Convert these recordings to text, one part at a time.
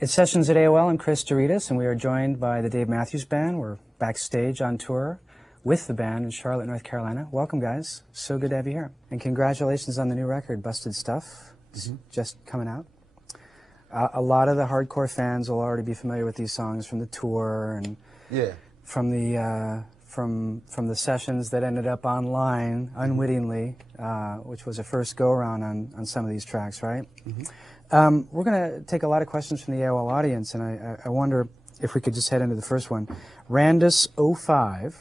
It's Sessions at AOL. I'm Chris Doritas, and we are joined by the Dave Matthews Band. We're backstage on tour with the band in Charlotte, North Carolina. Welcome, guys. So good to have you here. And congratulations on the new record, Busted Stuff. It's just coming out. A lot of the hardcore fans will already be familiar with these songs from the tour and from the sessions that ended up online unwittingly, which was a first go-around on some of these tracks, right? We're going to take a lot of questions from the AOL audience, and I wonder if we could just head into the first one. Randus05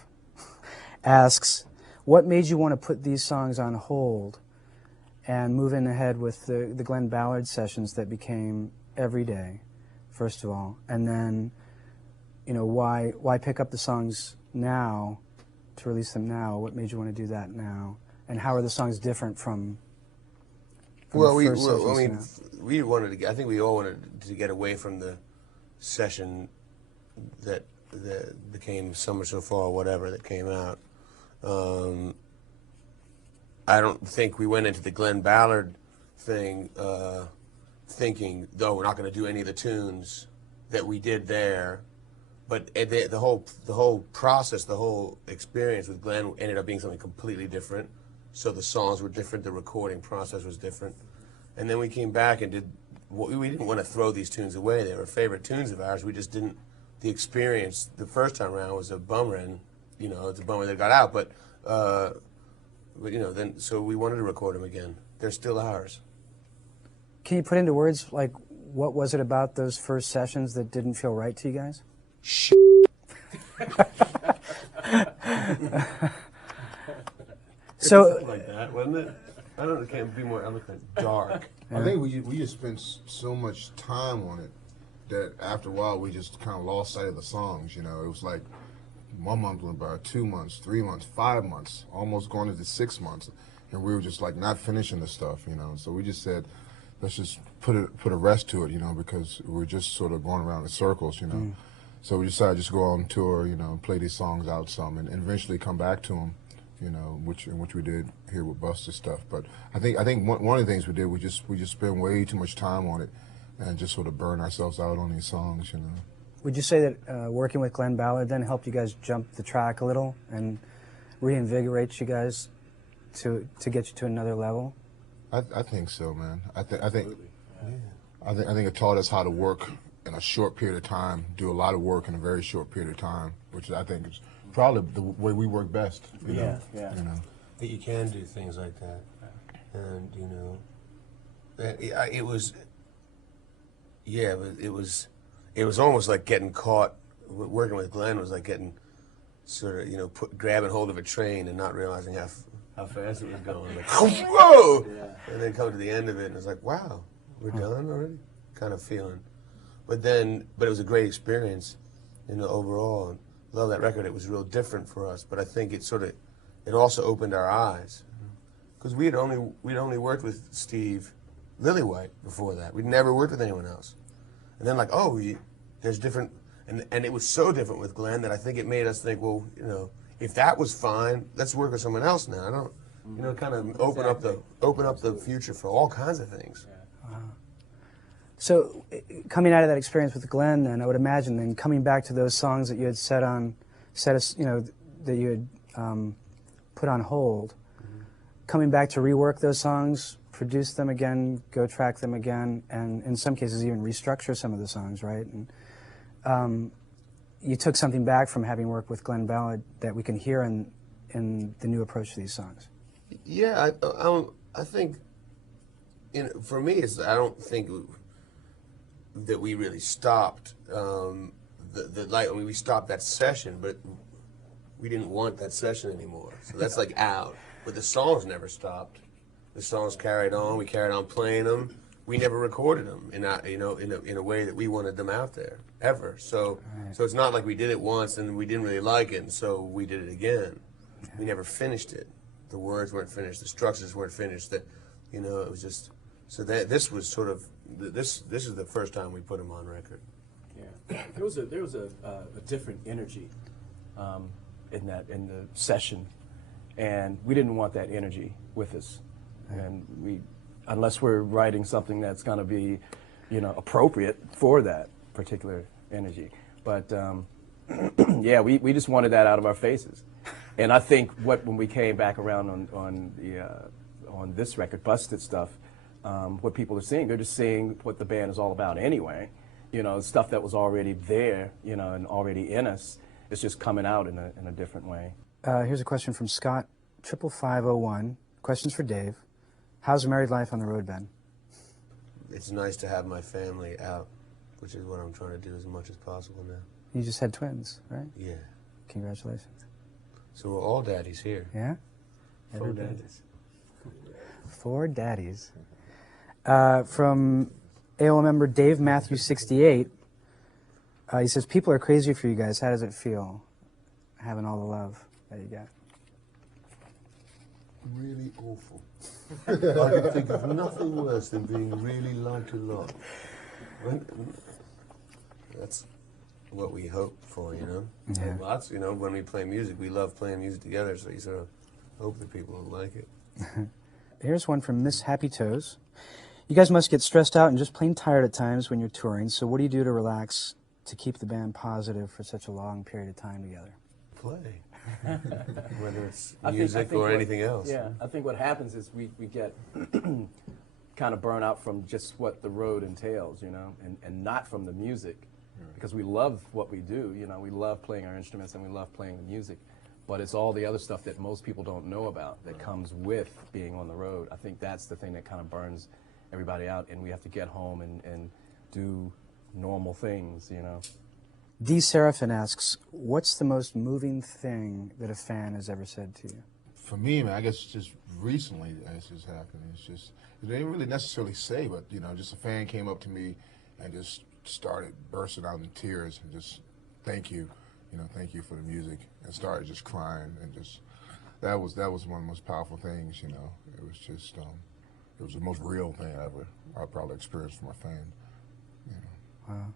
asks, what made you want to put these songs on hold and move in ahead with the Glenn Ballard sessions that became every day, first of all? And then, you know, why pick up the songs now, to release them now? What made you want to do that now? And how are the songs different from Well, the first sessions we wanted to get, I think we all wanted to get away from the session that became Summer So Far, whatever, that came out. I don't think we went into the Glenn Ballard thing thinking, no, we're not going to do any of the tunes that we did there. But the whole process, the whole experience with Glenn ended up being something completely different. So the songs were different, the recording process was different. And then we came back and we didn't want to throw these tunes away. They were favorite tunes of ours. We just didn't, the experience the first time around was a bummer, and, you know, it's a bummer that got out, but you know, then, so we wanted to record them again. They're still ours. Can you put into words, like, what was it about those first sessions that didn't feel right to you guys? So, Something like that, wasn't it? I don't know, it can't be more eloquent. Dark. I think we just spent so much time on it that after a while we just kind of lost sight of the songs. You know, it was like 1 month went by, 2 months, 3 months, 5 months, almost going into 6 months, and we were just like not finishing the stuff. You know, so we just said, let's just put a rest to it. You know, because we're just sort of going around in circles. You know, so we decided just to go on tour. You know, play these songs out some, and eventually come back to them. You know, which we did here with Busted Stuff. But I think one of the things we did, we just spent way too much time on it, and just sort of burn ourselves out on these songs. You know. Would you say that working with Glenn Ballard then helped you guys jump the track a little and reinvigorate you guys to get you to another level? I think so, man. I think it taught us how to work in a short period of time, do a lot of work in a very short period of time, which I think is probably the way we work best. You know? You know. That you can do things like that, and you know, it was almost like getting caught. Working with Glenn was like getting sort of, you know, grabbing hold of a train and not realizing how fast it was going. Like, whoa! And then come to the end of it, and it's like, wow, we're done already, kind of feeling. But it was a great experience, you know, overall. Love that record. It was real different for us, but I think it also opened our eyes, because we'd only worked with Steve Lillywhite before that. We'd never worked with anyone else, and then like, oh, there's different, and it was so different with Glenn that I think it made us think, well, you know, if that was fine, let's work with someone else now. I don't, you know, kind of open up the future for all kinds of things. So, coming out of that experience with Glenn, then I would imagine, then coming back to those songs that you had that you had put on hold, coming back to rework those songs, produce them again, go track them again, and in some cases even restructure some of the songs, right? And you took something back from having worked with Glenn Ballard that we can hear in the new approach to these songs. Yeah, I think, for me, I don't think that we really stopped we stopped that session, but we didn't want that session anymore. So that's like out. But the songs never stopped. The songs carried on. We carried on playing them. We never recorded them in a way that we wanted them out there ever. So it's not like we did it once and we didn't really like it, and so we did it again. We never finished it. The words weren't finished. The structures weren't finished. It was just so that this was sort of this is the first time we put them on record. Yeah, there was a different energy in the session, and we didn't want that energy with us. And unless we're writing something that's going to be appropriate for that particular energy. But yeah, we just wanted that out of our faces. And I think when we came back around on this record, Busted Stuff, what people are seeing, they're just seeing what the band is all about anyway. Stuff that was already there, and already in us. It's just coming out in a different way. Here's a question from Scott 55501. Questions for Dave. How's married life on the road been? It's nice to have my family out, which is what I'm trying to do as much as possible now. You just had twins, right? Yeah. Congratulations. So we're all daddies here. Yeah? 4 daddies. 4 daddies. From AOL member Dave Matthews 68, he says, people are crazy for you guys. How does it feel having all the love that you got? Really awful. I can think of nothing worse than being really liked a lot. That's what we hope for, Yeah. And lots, when we play music, we love playing music together, so you sort of hope that people will like it. Here's one from Miss Happy Toes. You guys must get stressed out and just plain tired at times when you're touring, so what do you do to relax to keep the band positive for such a long period of time together? Play. Whether it's I music think or anything else. Yeah, I think what happens is we get kind of burn out from just what the road entails, and not from the music. Because we love what we do, we love playing our instruments and we love playing the music. But it's all the other stuff that most people don't know about that comes with being on the road. I think that's the thing that kind of burns everybody out, and we have to get home and do normal things, D. Seraphin asks, what's the most moving thing that a fan has ever said to you? For me, man, I guess just recently this has happened. It's just, they didn't really necessarily say, but, just a fan came up to me and just started bursting out in tears and just, thank you for the music, and started just crying, and just, that was one of the most powerful things, It was just, it was the most real thing I probably experienced from a fan, Wow.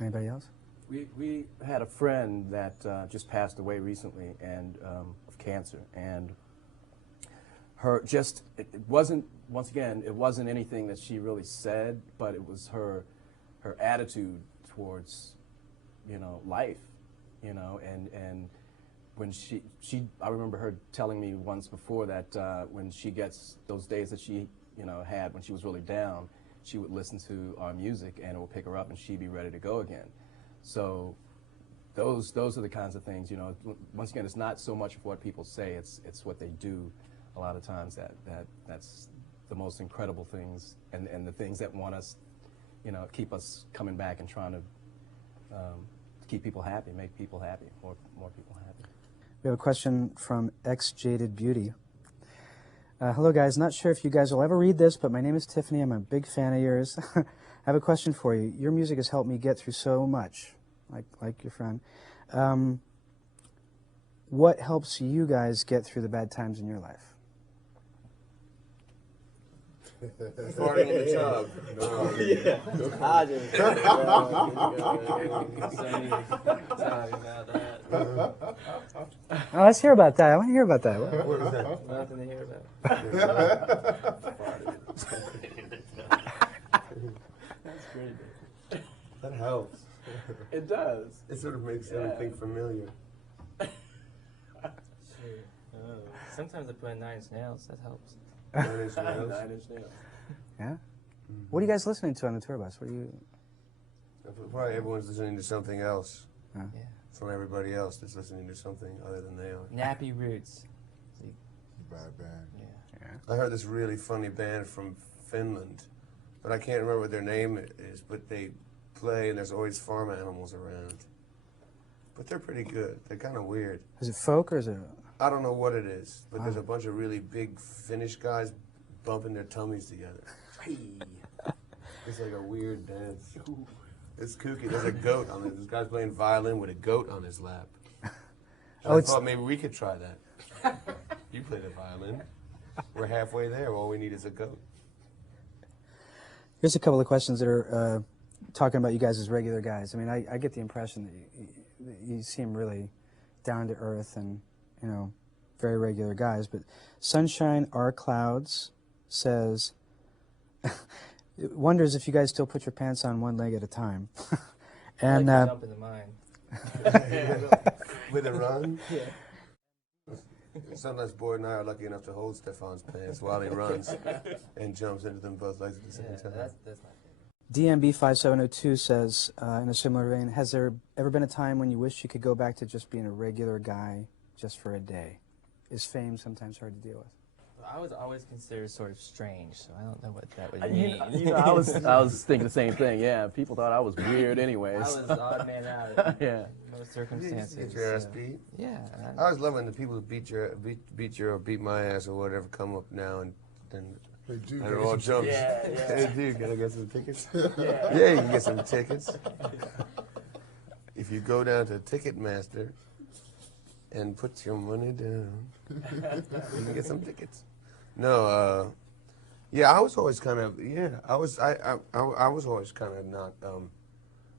Anybody else? We had a friend that just passed away recently and of cancer, and it wasn't, once again, it wasn't anything that she really said, but it was her attitude towards life, and when she I remember her telling me once before that when she gets those days that she had when she was really down, she would listen to our music and it would pick her up and she'd be ready to go again. So those are the kinds of things, once again, it's not so much of what people say, it's what they do a lot of times that's the most incredible things, and the things that want us, keep us coming back and trying to keep people happy, make people happy, more people happy. We have a question from X Jaded Beauty. Hello guys, not sure if you guys will ever read this, but my name is Tiffany. I'm a big fan of yours. I have a question for you. Your music has helped me get through so much, like your friend. What helps you guys get through the bad times in your life? Farting in the tub. No. Yeah. I just sorry about that. Oh, let's hear about that. I want to hear about that. What is that? Nothing to hear about. That's great. That helps. It does. It sort of makes everything familiar. Sometimes I put 9 Inch Nails. That helps. 9 Inch Nails. 9 Inch Nails. Yeah? What are you guys listening to on the tour bus? What are you... Probably everyone's listening to something else Yeah. from everybody else that's listening to something other than they are. Nappy Roots. Bad band. Yeah. I heard this really funny band from Finland, but I can't remember what their name is, but they play and there's always farm animals around. But they're pretty good. They're kind of weird. Is it folk or is it... I don't know what it is, but there's a bunch of really big Finnish guys bumping their tummies together. It's like a weird dance. It's kooky. There's a goat on it. This guy's playing violin with a goat on his lap. Oh, I it's- thought maybe we could try that. You play the violin. We're halfway there. All we need is a goat. Here's a couple of questions that are talking about you guys as regular guys. I mean, I get the impression that you seem really down to earth and, very regular guys. But Sunshine Are Clouds says, It wonders if you guys still put your pants on one leg at a time. I And like to jump into mine. With a run? Yeah. Sometimes Boyd and I are lucky enough to hold Stefan's pants while he runs and jumps into them both legs at the same Yeah, time. that's my favorite. DMB5702 says, in a similar vein, has there ever been a time when you wish you could go back to just being a regular guy just for a day? Is fame sometimes hard to deal with? I was always considered sort of strange, so I don't know what that would mean. I was thinking the same thing. Yeah, people thought I was weird, I anyways. was odd man out in Yeah. most You circumstances. get your ass so- beat. Yeah. I always love when the people who beat your or beat my ass or whatever come up now and They do. they're all jumps. Yeah. They do. Can I get some tickets? Yeah, you can get some tickets. If you go down to Ticketmaster and put your money down, you can get some tickets. No, yeah, I was always kind of I was always kind of not.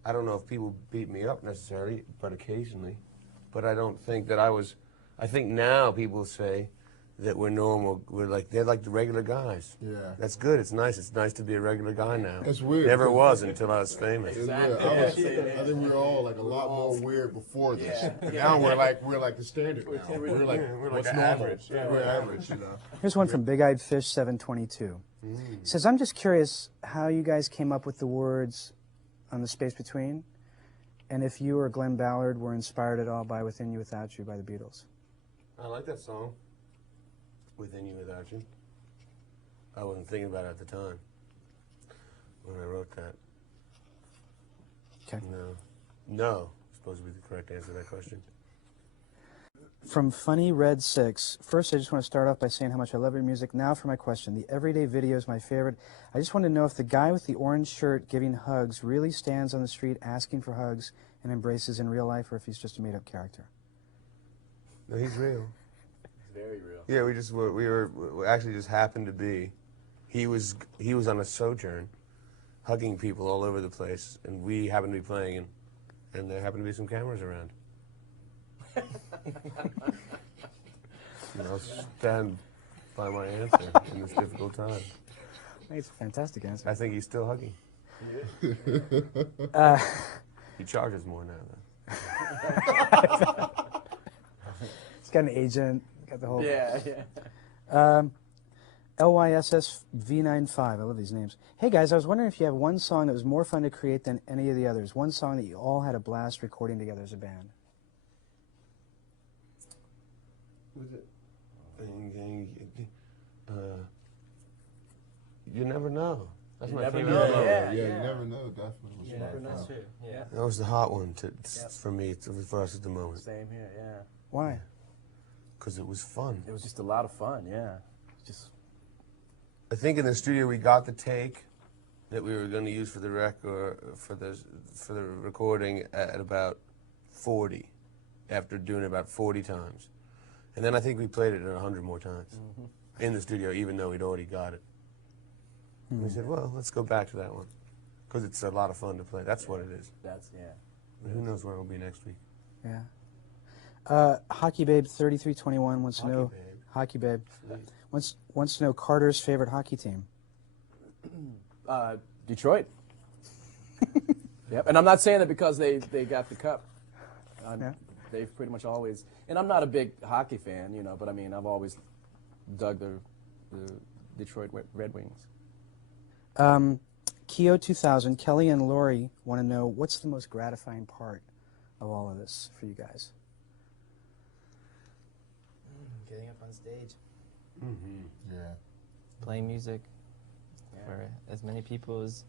I don't know if people beat me up necessarily, but occasionally. But I don't think that I was. I think now people say that we're normal. They're like the regular guys. Yeah. That's good. It's nice. It's nice to be a regular guy now. It's weird. Never was until I was famous. It's weird. I think we were all like a lot more weird before this. Now we're like the standard now. We're like what's an normal. average. We're average, you know. Here's one from Big Eyed Fish 722. He says, I'm just curious how you guys came up with the words on the space between, and if you or Glenn Ballard were inspired at all by Within You Without You by the Beatles. I like that song. Within You Without You. I wasn't thinking about it at the time when I wrote that. Okay. No. Supposed to be the correct answer to that question. From Funny Red 6, first I just want to start off by saying how much I love your music. Now for my question. The Everyday video is my favorite. I just want to know if the guy with the orange shirt giving hugs really stands on the street asking for hugs and embraces in real life, or if he's just a made-up character. No, he's real. Very real. Yeah, we actually just happened to be. He was on a sojourn, hugging people all over the place, and we happened to be playing, and there happened to be some cameras around. I'll stand by my answer in this difficult time. I think it's a fantastic answer. I think he's still hugging. He charges more now, though. He's got an agent, got the whole... Yeah. LYSS V95, I love these names. Hey guys, I was wondering if you have one song that was more fun to create than any of the others. One song that you all had a blast recording together as a band. Was it? You never know. That's my never favorite know. song. Yeah, you never know, definitely. Yeah, that's true. Yeah. That was the hot one for me, for us at the moment, Same here, yeah. Why? because it was fun. It was just a lot of fun, yeah. Just I think in the studio we got the take that we were going to use for the for the recording at about 40, after doing it about 40 times, and then I think we played it 100 more times in the studio, even though we'd already got it. And we said, well, let's go back to that one, because it's a lot of fun to play. That's what it is. that's Who knows where it'll be next week? Yeah. Hockey Babe 3321 wants to know. Hockey Babe wants to know Carter's favorite hockey team. Detroit. Yep, and I'm not saying that because they got the cup. Yeah. They've pretty much always, and I'm not a big hockey fan, but I mean I've always dug the Detroit Red Wings. Keo 2000, Kelly and Lori want to know what's the most gratifying part of all of this for you guys. Getting up on stage, Yeah. playing music for as many people as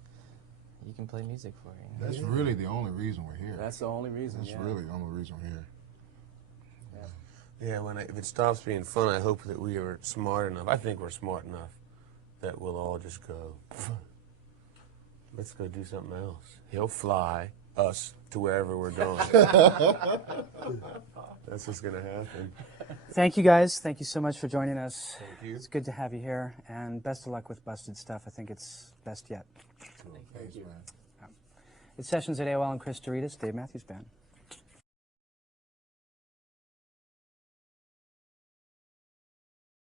you can play music for. That's really the only reason we're here. That's the only reason. That's yeah. really the only reason we're here. Yeah, if it stops being fun, I hope that we are smart enough. I think we're smart enough that we'll all just go, let's go do something else. He'll fly us to wherever we're going. That's what's going to happen. Thank you guys. Thank you so much for joining us. Thank you. It's good to have you here, and best of luck with Busted Stuff. I think it's best yet. Thanks, man. It's Sessions at AOL and Chris Doritas, Dave Matthews Band.